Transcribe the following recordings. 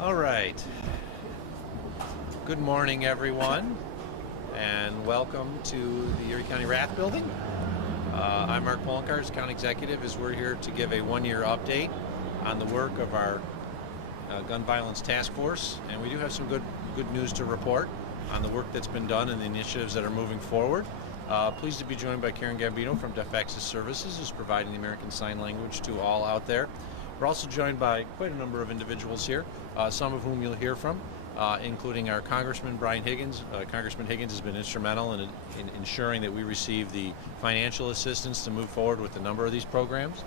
All right. Good morning, everyone, and welcome to the Erie County Rath Building. I'm Mark Poloncarz, County Executive, as we're here to give a one-year update on the work of our Gun Violence Task Force, and we do have some good news to report on the work that's been done and the initiatives that are moving forward. Pleased to be joined by Karen Gambino from Deaf Access Services, who's providing the American Sign Language to all out there. We're also joined by quite a number of individuals here, some of whom you'll hear from, including our Congressman Brian Higgins. Congressman Higgins has been instrumental in ensuring that we receive the financial assistance to move forward with a number of these programs.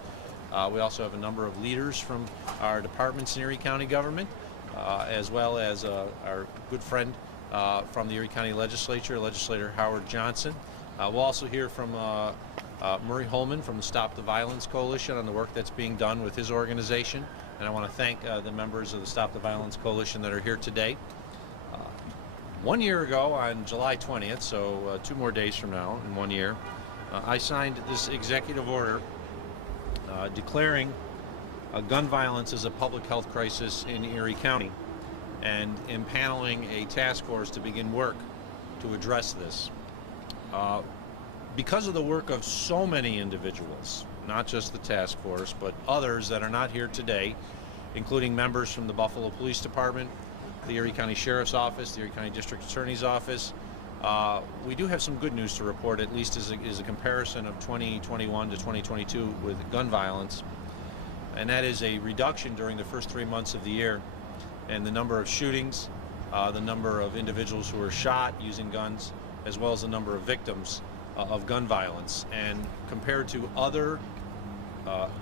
We also have a number of leaders from our departments in Erie County government, as well as our good friend from the Erie County Legislature, Legislator Howard Johnson. We'll also hear from Murray Holman from the Stop the Violence Coalition on the work that's being done with his organization. And I want to thank the members of the Stop the Violence Coalition that are here today. 1 year ago on July 20th, so 2 more days from now in 1 year, I signed this executive order declaring gun violence as a public health crisis in Erie County and impaneling a task force to begin work to address this. Because of the work of so many individuals, not just the task force, but others that are not here today, including members from the Buffalo Police Department, the Erie County Sheriff's Office, the Erie County District Attorney's Office, we do have some good news to report, at least as a comparison of 2021 to 2022 with gun violence, and that is a reduction during the first 3 months of the year in the number of shootings, the number of individuals who were shot using guns, as well as the number of victims of gun violence. And compared to other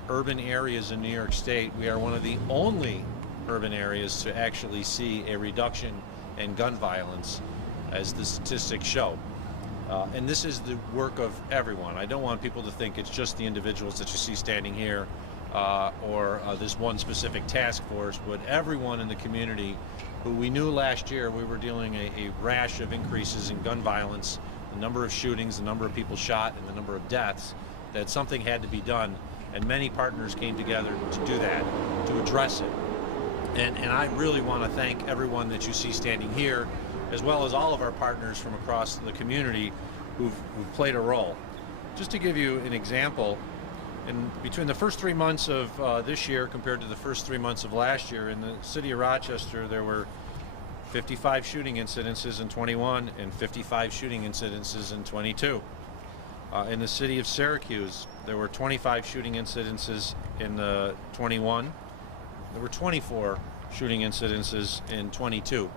urban areas in New York State, we are one of the only urban areas to actually see a reduction in gun violence, as the statistics show. And this is the work of everyone. I don't want people to think it's just the individuals that you see standing here or this one specific task force, but everyone in the community who we knew last year we were dealing a rash of increases in gun violence, the number of shootings, the number of people shot, and the number of deaths, that something had to be done, and many partners came together to do that, to address it. And I really want to thank everyone that you see standing here, as well as all of our partners from across the community who've played a role. Just to give you an example, between the first 3 months of this year compared to the first 3 months of last year, in the city of Rochester, there were 55 shooting incidences in 21 and 55 shooting incidences in 22. In the city of Syracuse, there were 25 shooting incidences in 21. There were 24 shooting incidences in 22.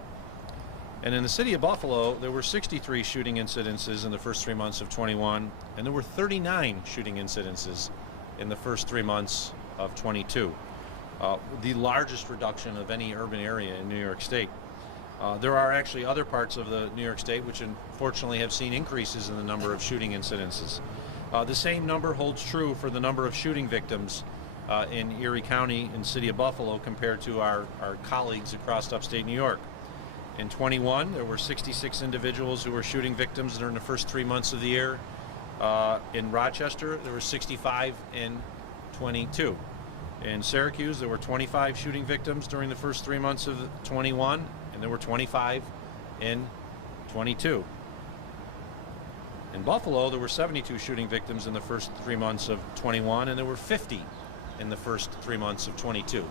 And in the city of Buffalo, there were 63 shooting incidences in the first 3 months of 21, and there were 39 shooting incidences in the first 3 months of 22. The largest reduction of any urban area in New York State. There are actually other parts of the New York State which unfortunately have seen increases in the number of shooting incidences. The same number holds true for the number of shooting victims in Erie County and City of Buffalo compared to our colleagues across upstate New York. In 21, there were 66 individuals who were shooting victims during the first 3 months of the year. In Rochester, there were 65 in 22. In Syracuse, there were 25 shooting victims during the first 3 months of 21, and there were 25 in 22. In Buffalo, there were 72 shooting victims in the first 3 months of 21, and there were 50 in the first 3 months of 22.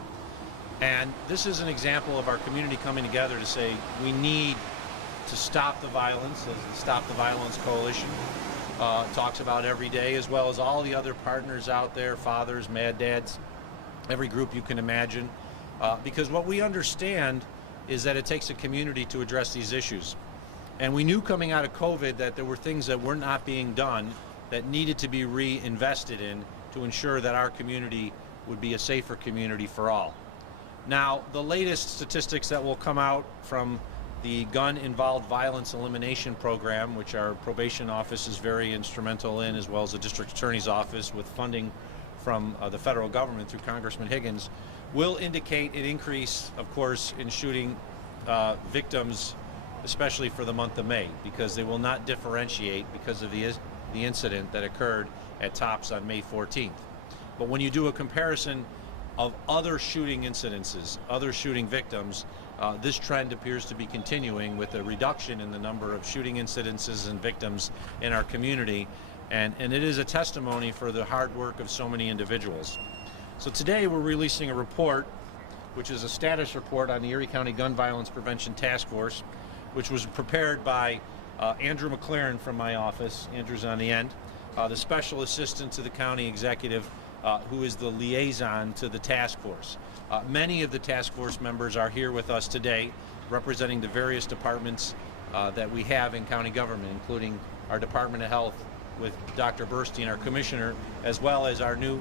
And this is an example of our community coming together to say we need to stop the violence, as the Stop the Violence Coalition talks about every day, as well as all the other partners out there, fathers, mad dads, every group you can imagine, because what we understand is that it takes a community to address these issues. And we knew coming out of COVID that there were things that were not being done that needed to be reinvested in to ensure that our community would be a safer community for all. Now, the latest statistics that will come out from the Gun-Involved Violence Elimination Program, which our probation office is very instrumental in, as well as the District Attorney's Office with funding from the federal government through Congressman Higgins, will indicate an increase, of course, in shooting victims, especially for the month of May, because they will not differentiate because of the incident that occurred at Tops on May 14th. But when you do a comparison of other shooting incidences, other shooting victims, this trend appears to be continuing with a reduction in the number of shooting incidences and victims in our community. And it is a testimony for the hard work of so many individuals. So today we're releasing a report, which is a status report on the Erie County Gun Violence Prevention Task Force, which was prepared by Andrew McLaren from my office. Andrew's on the end, the special assistant to the county executive, who is the liaison to the task force. Many of the task force members are here with us today, representing the various departments that we have in county government, including our Department of Health with Dr. Burstein, our commissioner, as well as our new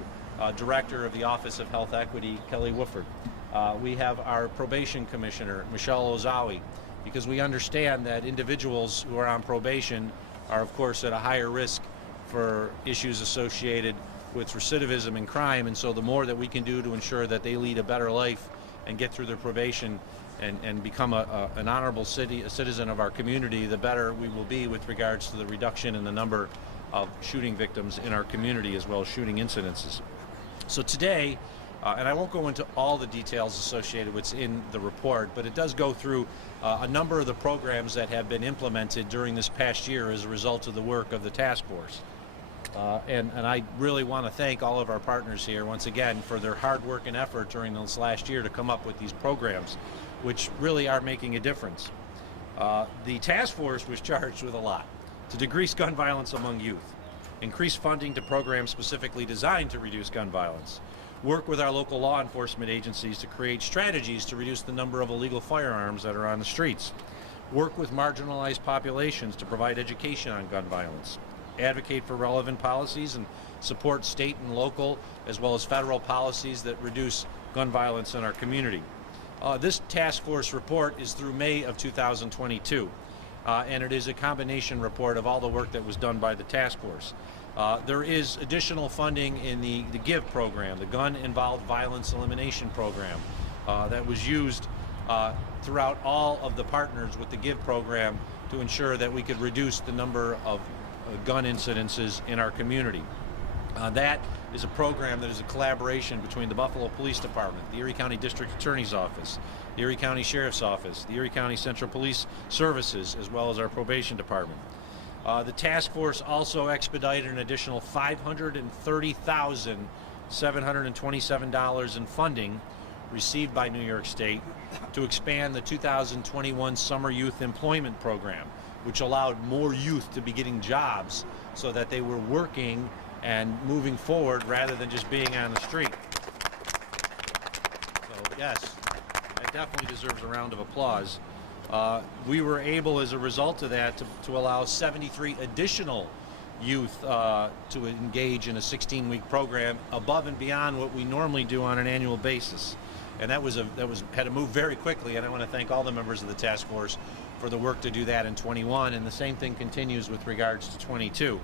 director of the Office of Health Equity, Kelly Wooford. We have our probation commissioner, Michelle Ozawi, because we understand that individuals who are on probation are, of course, at a higher risk for issues associated with recidivism and crime, and so the more that we can do to ensure that they lead a better life and get through their probation and become an honorable citizen of our community, the better we will be with regards to the reduction in the number of shooting victims in our community as well as shooting incidences. So today, and I won't go into all the details associated with what's in the report, but it does go through a number of the programs that have been implemented during this past year as a result of the work of the task force. And I really want to thank all of our partners here once again for their hard work and effort during this last year to come up with these programs, which really are making a difference. The task force was charged with a lot: to decrease gun violence among youth, increase funding to programs specifically designed to reduce gun violence, work with our local law enforcement agencies to create strategies to reduce the number of illegal firearms that are on the streets, work with marginalized populations to provide education on gun violence, advocate for relevant policies and support state and local as well as federal policies that reduce gun violence in our community. This task force report is through May of 2022, and it is a combination report of all the work that was done by the task force. There is additional funding in the GIVE program, the Gun Involved Violence Elimination Program, that was used throughout all of the partners with the GIVE program to ensure that we could reduce the number of gun incidences in our community. That is a program that is a collaboration between the Buffalo Police Department, the Erie County District Attorney's Office, the Erie County Sheriff's Office, the Erie County Central Police Services, as well as our probation department. The task force also expedited an additional $530,727 in funding received by New York State to expand the 2021 Summer Youth Employment Program, which allowed more youth to be getting jobs so that they were working and moving forward rather than just being on the street. So yes, that definitely deserves a round of applause. We were able, as a result of that, to allow 73 additional youth to engage in a 16-week program above and beyond what we normally do on an annual basis. And that had to move very quickly, and I want to thank all the members of the task force for the work to do that in 21, and the same thing continues with regards to 22.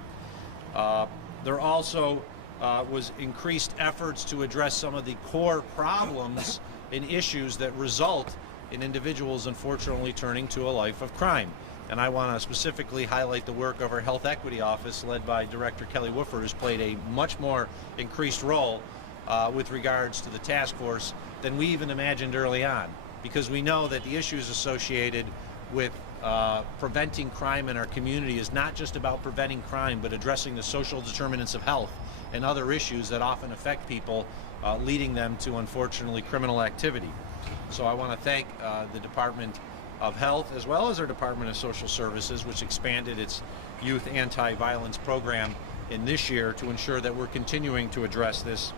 There also was increased efforts to address some of the core problems and issues that result in individuals unfortunately turning to a life of crime. And I want to specifically highlight the work of our Health Equity Office led by Director Kelly Wooford, who's played a much more increased role with regards to the task force than we even imagined early on, because we know that the issues associated with preventing crime in our community is not just about preventing crime, but addressing the social determinants of health and other issues that often affect people, leading them to, unfortunately, criminal activity. So I want to thank the Department of Health as well as our Department of Social Services, which expanded its youth anti-violence program in this year to ensure that we're continuing to address this.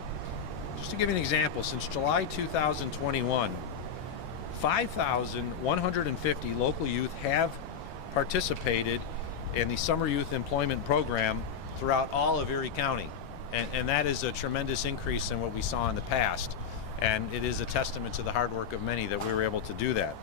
Just to give you an example, since July 2021, 5,150 local youth have participated in the Summer Youth Employment Program throughout all of Erie County. And that is a tremendous increase in what we saw in the past. And it is a testament to the hard work of many that we were able to do that.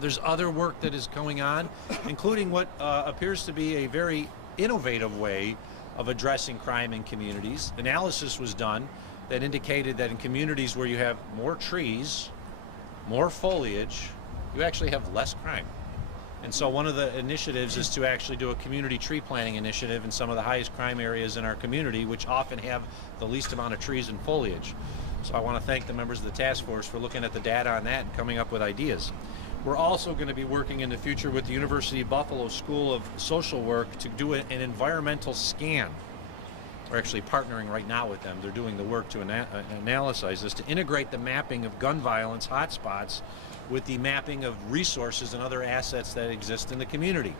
There's other work that is going on, including what appears to be a very innovative way of addressing crime in communities. Analysis was done that indicated that in communities where you have more trees, more foliage, you actually have less crime. And so one of the initiatives is to actually do a community tree planting initiative in some of the highest crime areas in our community, which often have the least amount of trees and foliage. So I want to thank the members of the task force for looking at the data on that and coming up with ideas. We're also going to be working in the future with the University of Buffalo School of Social Work to do an environmental scan. We're actually partnering right now with them. They're doing the work to analyze this, to integrate the mapping of gun violence hotspots with the mapping of resources and other assets that exist in the community.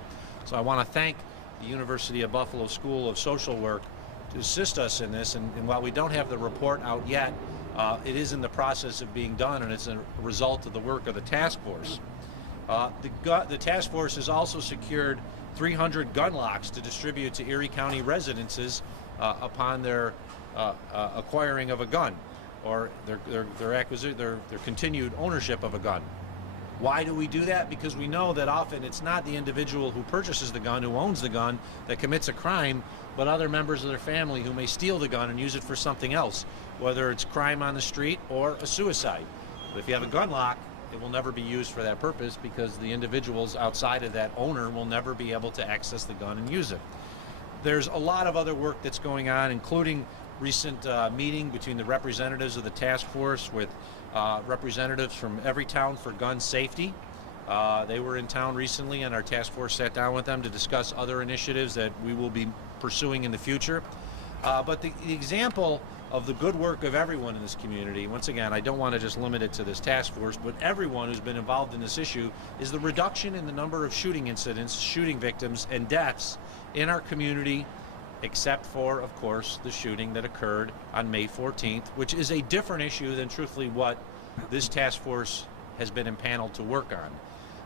So I want to thank the University of Buffalo School of Social Work to assist us in this, and while we don't have the report out yet, it is in the process of being done, and it's a result of the work of the task force. The task force has also secured 300 gun locks to distribute to Erie County residences upon their acquiring of a gun, or their continued ownership of a gun. Why do we do that? Because we know that often it's not the individual who purchases the gun, who owns the gun, that commits a crime, but other members of their family who may steal the gun and use it for something else, whether it's crime on the street or a suicide. But if you have a gun lock, it will never be used for that purpose, because the individuals outside of that owner will never be able to access the gun and use it. There's a lot of other work that's going on, including recent meeting between the representatives of the task force with representatives from every town for gun safety. They were in town recently, and our task force sat down with them to discuss other initiatives that we will be pursuing in the future. But the example of the good work of everyone in this community, once again, I don't want to just limit it to this task force, but everyone who's been involved in this issue, is the reduction in the number of shooting incidents, shooting victims, and deaths in our community, except for, of course, the shooting that occurred on May 14th, which is a different issue than truthfully what this task force has been empaneled to work on.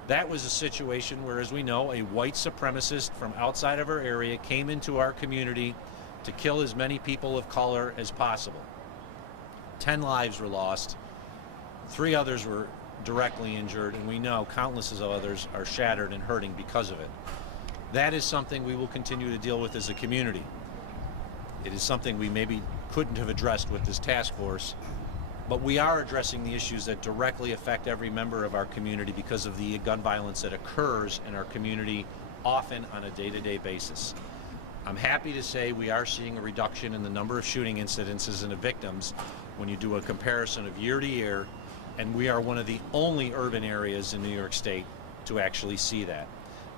That was a situation where, as we know, a white supremacist from outside of our area came into our community to kill as many people of color as possible. 10 lives were lost, 3 others were directly injured, and we know countless of others are shattered and hurting because of it. That is something we will continue to deal with as a community. It is something we maybe couldn't have addressed with this task force, but we are addressing the issues that directly affect every member of our community because of the gun violence that occurs in our community often on a day-to-day basis. I'm happy to say we are seeing a reduction in the number of shooting incidences and the victims when you do a comparison of year to year, and we are one of the only urban areas in New York State to actually see that.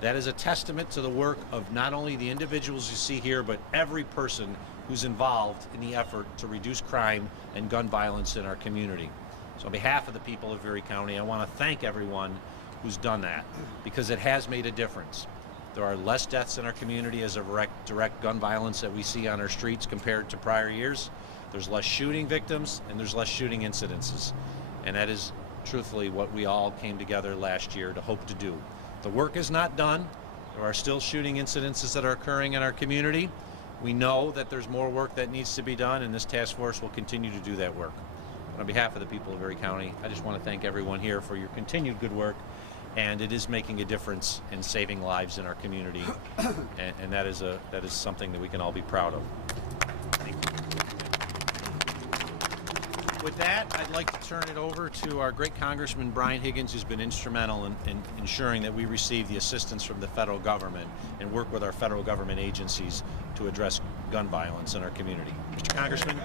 That is a testament to the work of not only the individuals you see here, but every person who's involved in the effort to reduce crime and gun violence in our community. So on behalf of the people of Erie County, I want to thank everyone who's done that, because it has made a difference. There are less deaths in our community as a direct gun violence that we see on our streets compared to prior years. There's less shooting victims and there's less shooting incidences. And that is truthfully what we all came together last year to hope to do. The work is not done. There are still shooting incidences that are occurring in our community. We know that there's more work that needs to be done, and this task force will continue to do that work. But on behalf of the people of Erie County, I just want to thank everyone here for your continued good work, and it is making a difference in saving lives in our community, and that is something that we can all be proud of. Thank you. With that, I'd like to turn it over to our great Congressman Brian Higgins, who's been instrumental in ensuring that we receive the assistance from the federal government and work with our federal government agencies to address gun violence in our community. Mr. Congressman.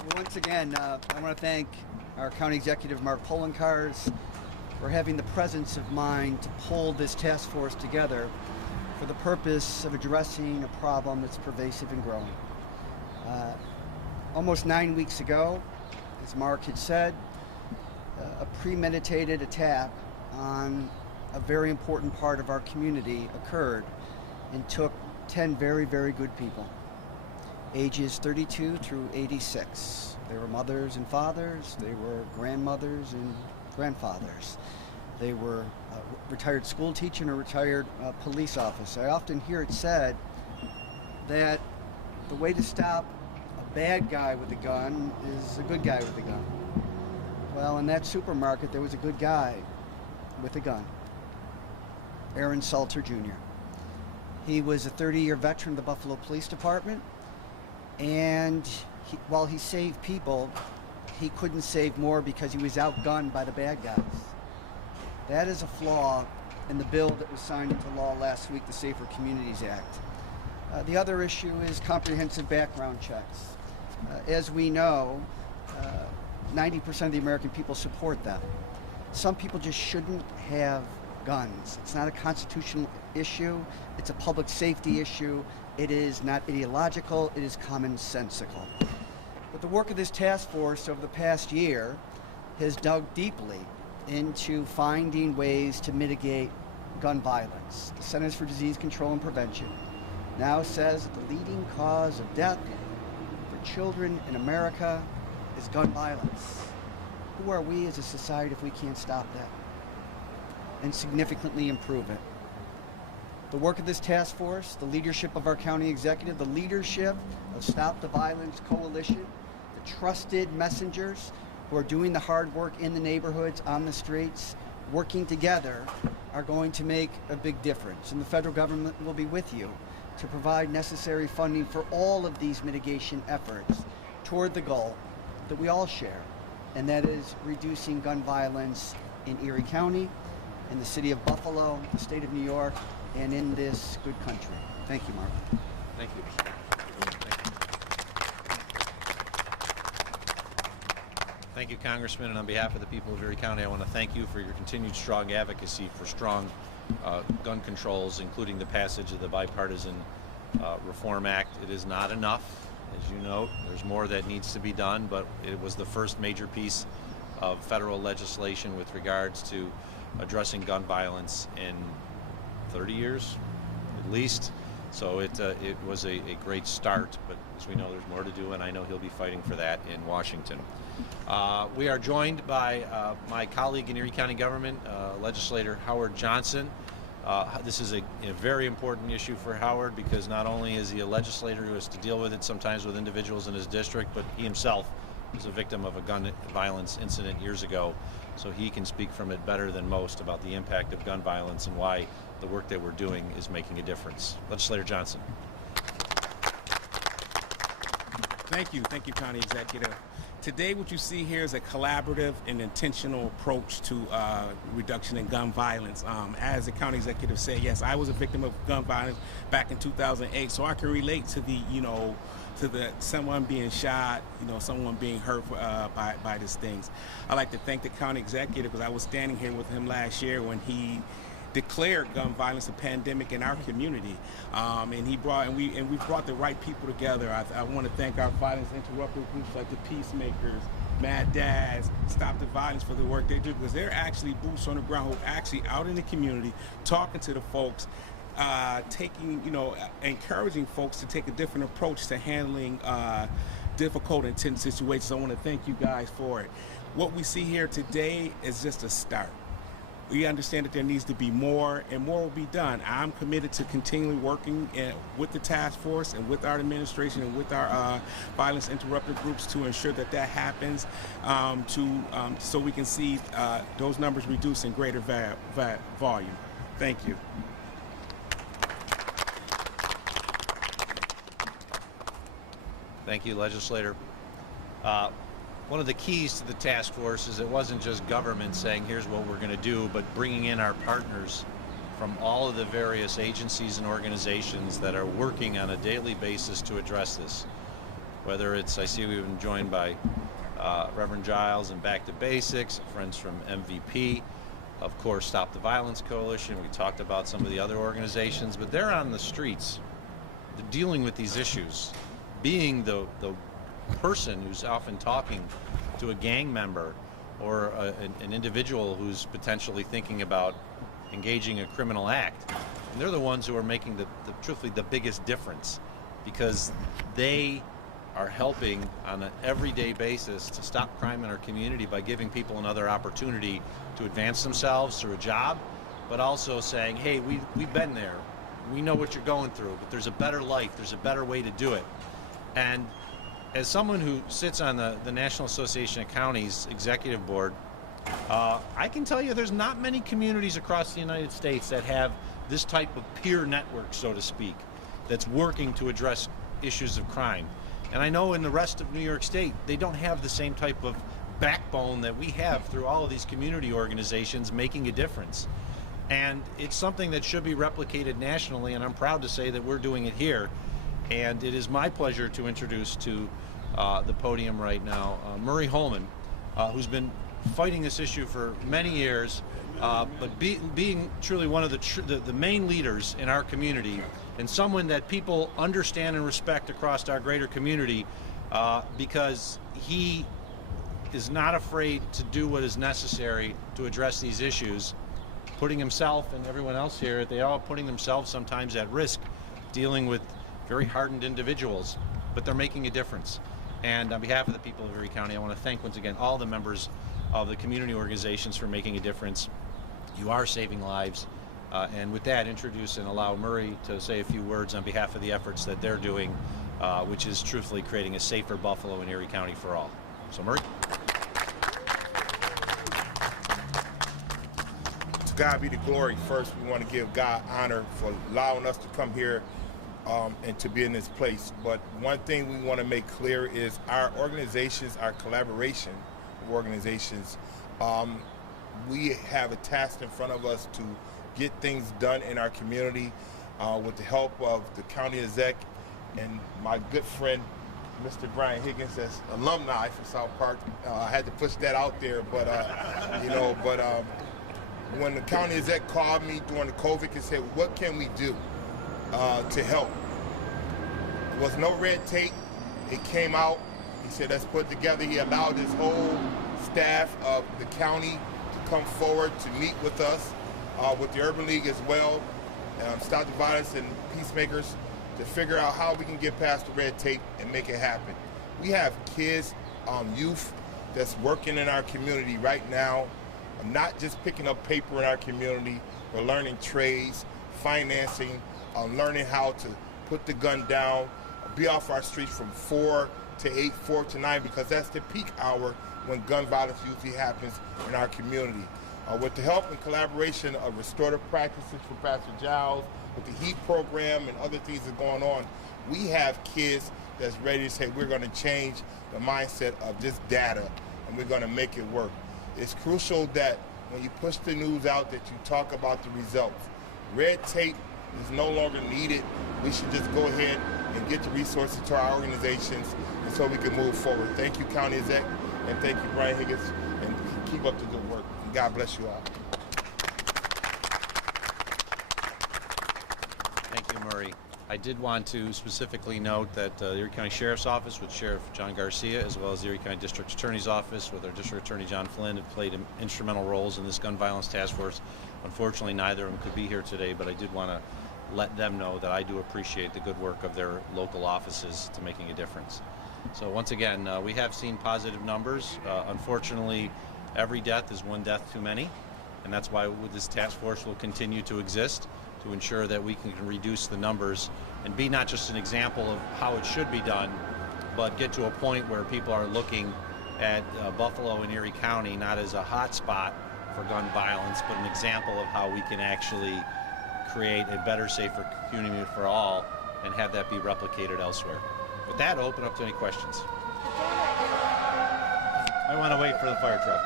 Well, once again, I want to thank our County Executive Mark Poloncarz for having the presence of mind to pull this task force together for the purpose of addressing a problem that's pervasive and growing. Almost 9 weeks ago, as Mark had said, a premeditated attack on a very important part of our community occurred and took 10 very, very good people, ages 32 through 86. They were mothers and fathers, they were grandmothers and grandfathers. They were a retired school teacher and a retired police officer. I often hear it said that the way to stop a bad guy with a gun is a good guy with a gun. Well, in that supermarket, there was a good guy with a gun, Aaron Salter Jr. He was a 30-year veteran of the Buffalo Police Department, and while he saved people, he couldn't save more because he was outgunned by the bad guys. That is a flaw in the bill that was signed into law last week, the Safer Communities Act. The other issue is comprehensive background checks. As we know, 90% of the American people support them. Some people just shouldn't have guns. It's not a constitutional issue. It's a public safety issue. It is not ideological. It is commonsensical. But the work of this task force over the past year has dug deeply into finding ways to mitigate gun violence. The Centers for Disease Control and Prevention now says that the leading cause of death for children in America is gun violence. Who are we as a society if we can't stop that and significantly improve it? The work of this task force, the leadership of our county executive, the leadership of Stop the Violence Coalition, the trusted messengers who are doing the hard work in the neighborhoods, on the streets, working together, are going to make a big difference. And the federal government will be with you to provide necessary funding for all of these mitigation efforts toward the goal that we all share, and that is reducing gun violence in Erie County, in the city of Buffalo, the state of New York, and in this good country. Thank you, Mark. Thank you. Thank you, Congressman, and on behalf of the people of Erie County, I want to thank you for your continued strong advocacy for strong gun controls, including the passage of the Bipartisan Reform Act. It is not enough, as you note. There's more that needs to be done, but it was the first major piece of federal legislation with regards to addressing gun violence in 30 years, at least. So it was a great start, but as we know, there's more to do, and I know he'll be fighting for that in Washington. We are joined by my colleague in Erie County government, legislator Howard Johnson. This is a very important issue for Howard because not only is he a legislator who has to deal with it sometimes with individuals in his district, but he himself was a victim of a gun violence incident years ago. So he can speak from it better than most about the impact of gun violence and why the work that we're doing is making a difference. Legislator Johnson. Thank you, County Executive. Today what you see here is a collaborative and intentional approach to reduction in gun violence. As the County Executive said, yes, I was a victim of gun violence back in 2008, so I can relate to the, someone being shot, someone being hurt by these things. I'd like to thank the County Executive because I was standing here with him last year when he declared gun violence a pandemic in our community, and we brought the right people together. I want to thank our violence interrupter groups like the Peacemakers, Mad Dads, Stop the Violence for the work they do, because they're actually boots on the ground who are actually out in the community talking to the folks, encouraging folks to take a different approach to handling difficult and tense situations. I want to thank you guys for it. What we see here today is just a start. We understand that there needs to be more, and more will be done. I'm committed to continually working with the task force and with our administration and with our violence interrupter groups to ensure that that happens, so we can see those numbers reduce in greater volume. Thank you. Thank you, Legislator. One of the keys to the task force is it wasn't just government saying here's what we're going to do, but bringing in our partners from all of the various agencies and organizations that are working on a daily basis to address this. Whether it's, I see we've been joined by Reverend Giles and Back to Basics, friends from MVP, of course Stop the Violence Coalition. We talked about some of the other organizations, but they're on the streets. They're dealing with these issues. Being the person who's often talking to a gang member or an individual who's potentially thinking about engaging a criminal act. And they're the ones who are making truthfully the biggest difference, because they are helping on an everyday basis to stop crime in our community by giving people another opportunity to advance themselves through a job, but also saying, hey, we've been there. We know what you're going through, but there's a better life. There's a better way to do it. And as someone who sits on the National Association of Counties Executive Board, I can tell you there's not many communities across the United States that have this type of peer network, so to speak, that's working to address issues of crime. And I know in the rest of New York State, they don't have the same type of backbone that we have through all of these community organizations making a difference. And it's something that should be replicated nationally, and I'm proud to say that we're doing it here. And it is my pleasure to introduce to the podium right now, Murray Holman, who's been fighting this issue for many years, but being truly one of the main leaders in our community, and someone that people understand and respect across our greater community, because he is not afraid to do what is necessary to address these issues, putting himself and everyone else here, they are putting themselves sometimes at risk, dealing with very hardened individuals, but they're making a difference. And on behalf of the people of Erie County, I want to thank once again all the members of the community organizations for making a difference. You are saving lives. And with that, introduce and allow Murray to say a few words on behalf of the efforts that they're doing, which is truthfully creating a safer Buffalo and Erie County for all. So Murray. To God be the glory. First, we want to give God honor for allowing us to come here and to be in this place. But one thing we want to make clear is our organizations, our collaboration of organizations, we have a task in front of us to get things done in our community with the help of the county exec and my good friend, Mr. Brian Higgins, as alumni from South Park. I had to push that out there, but when the county exec called me during the COVID and said, what can we do to help? There was no red tape. It came out. He said, let's put it together. He allowed his whole staff of the county to come forward to meet with us, with the Urban League as well, Stop the Violence and Peacemakers, to figure out how we can get past the red tape and make it happen. We have kids, youth that's working in our community right now, not just picking up paper in our community, but learning trades, financing, learning how to put the gun down, be off our streets from 4 to 8, 4 to 9, because that's the peak hour when gun violence usually happens in our community. With the help and collaboration of restorative practices from Pastor Giles, with the HEAT program and other things that are going on, we have kids that's ready to say we're going to change the mindset of this data and we're going to make it work. It's crucial that when you push the news out that you talk about the results. Red tape is no longer needed. We should just go ahead and get the resources to our organizations and so we can move forward. Thank you, County Exec, and thank you, Brian Higgins, and keep up the good work. And God bless you all. Thank you, Murray. I did want to specifically note that the Erie County Sheriff's Office with Sheriff John Garcia, as well as the Erie County District Attorney's Office with our District Attorney John Flynn, have played instrumental roles in this gun violence task force. Unfortunately, neither of them could be here today, but I did want to let them know that I do appreciate the good work of their local offices to making a difference. So once again, we have seen positive numbers. Unfortunately, every death is one death too many, and that's why this task force will continue to exist, to ensure that we can reduce the numbers and be not just an example of how it should be done, but get to a point where people are looking at Buffalo and Erie County not as a hot spot for gun violence, but an example of how we can actually create a better, safer community for all and have that be replicated elsewhere. With that, I'll open up to any questions. I want to wait for the fire truck.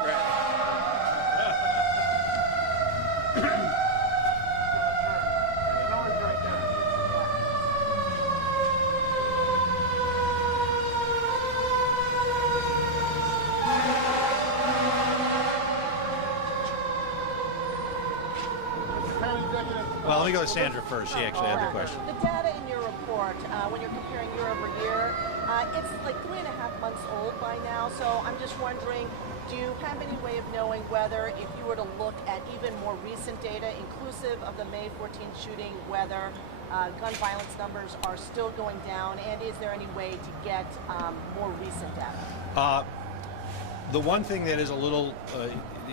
Well, let me go with Sandra first. She actually had the question. The data in your report, when you're comparing year over year, it's like 3.5 months old by now. So I'm just wondering, do you have any way of knowing whether, if you were to look at even more recent data, inclusive of the May 14th shooting, whether gun violence numbers are still going down, and is there any way to get more recent data? The one thing that is a little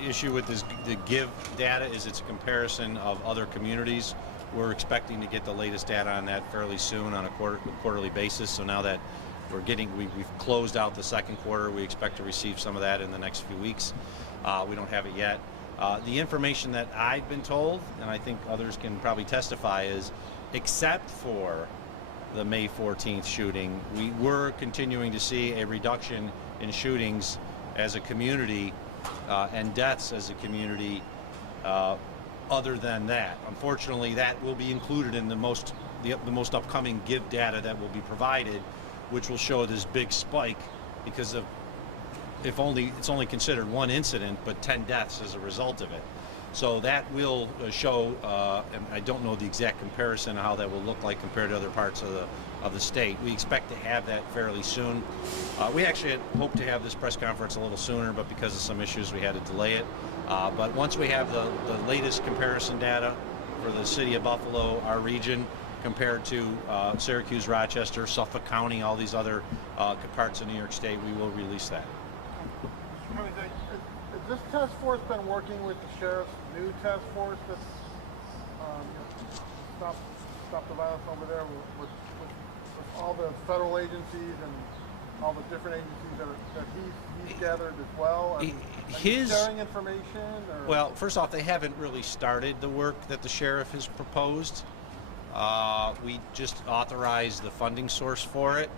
issue with this, the GIVE data, is it's a comparison of other communities. We're expecting to get the latest data on that fairly soon on a quarterly basis. So now that we've closed out the second quarter, we expect to receive some of that in the next few weeks. We don't have it yet. The information that I've been told, and I think others can probably testify, is except for the May 14th shooting, we were continuing to see a reduction in shootings as a community and deaths as a community. Other than that, unfortunately, that will be included in the most upcoming GIVE data that will be provided. which will show this big spike because of it's only considered one incident, but 10 deaths as a result of it. So that will show, and I don't know the exact comparison of how that will look like compared to other parts of the state. We expect to have that fairly soon. We actually had hoped to have this press conference a little sooner, but because of some issues, we had to delay it. But once we have the latest comparison data for the city of Buffalo, our region, compared to Syracuse, Rochester, Suffolk County, all these other parts of New York State, we will release that. Has this task force been working with the sheriff's new task force that's stop the violence over there with all the federal agencies and all the different agencies that he's gathered as well? Are you sharing information? Or? Well, first off, they haven't really started the work that the sheriff has proposed. We just authorized the funding source for it.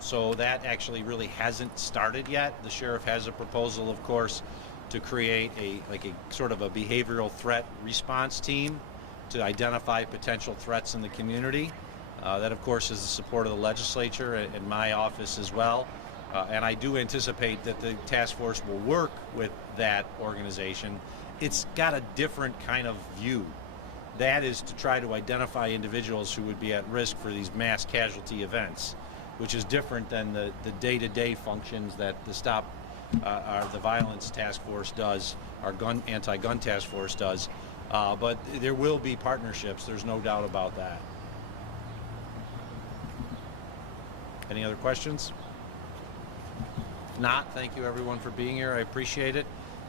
So that actually really hasn't started yet. The sheriff has a proposal, of course, to create a sort of a behavioral threat response team to identify potential threats in the community. That, of course, is the support of the legislature and my office as well. And I do anticipate that the task force will work with that organization. It's got a different kind of view. That is to try to identify individuals who would be at risk for these mass casualty events, which is different than the day-to-day functions that the violence task force does, our anti-gun task force does. But there will be partnerships, there's no doubt about that. Any other questions? If not, thank you everyone for being here, I appreciate it.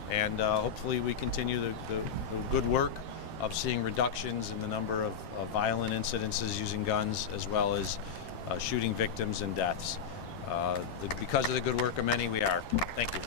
And hopefully we continue the good work of seeing reductions in the number of violent incidences using guns, as well as shooting victims and deaths. Because of the good work of many, we are. Thank you.